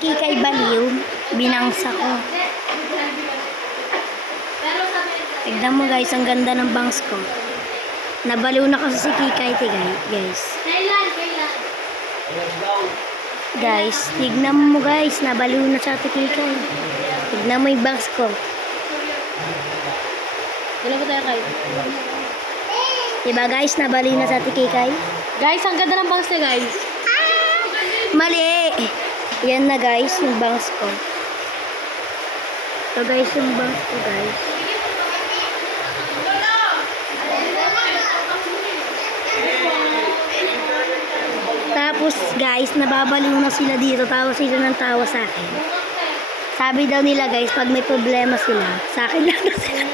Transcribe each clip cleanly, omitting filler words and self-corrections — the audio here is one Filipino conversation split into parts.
Kikay baliw, binangsa ko. Tignan mo guys, ang ganda ng bangs ko. Nabaliw na kasi si Kikay, guys. Guys, tignan mo guys, nabaliw na sa Ate Kikay. Tignan mo yung bangs ko. Wala ko tayo kayo. Diba guys, nabaliw na sa Ate Kikay? Guys, ang ganda ng bangs niya guys. Mali! Yan na guys, yung bangs ko. So guys, yung bangs ko guys. Tapos guys, nababaliw na sila dito. Tawa sila ng tawa sa akin. Sabi daw nila guys, pag may problema sila, sa akin lang daw sila.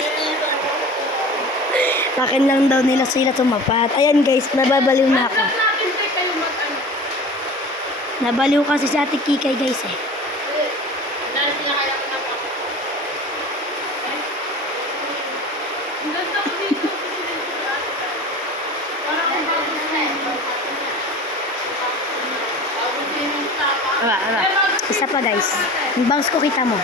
Sa akin lang daw nila sila tumapat. Ayan guys, nababaliw na ako. Nabaliw kasi si Ate Kikay guys eh. Aba. Isa pa guys. Yung bangs ko kita mo.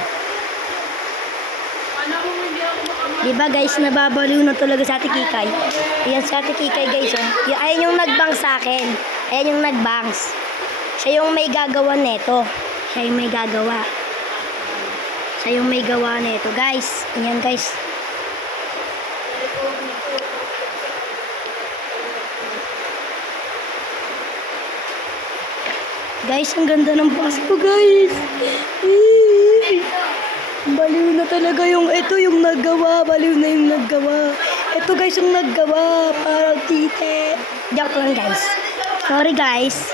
Diba guys, nababaliw na talaga sa Ate Kikay. Ayan si Ate Kikay guys oh. Ayan yung nagbangs sa akin. Ayan yung nagbangs. Siya yung may gagawa neto. Siya yung may gagawa. Siya yung may gawa neto guys. Ayan guys. Guys, ang ganda ng bangs ko guys. Baliw na talaga yung ito yung naggawa. Baliw na yung naggawa. Ito guys yung naggawa. Parang tite. Joke lang guys. Sorry guys.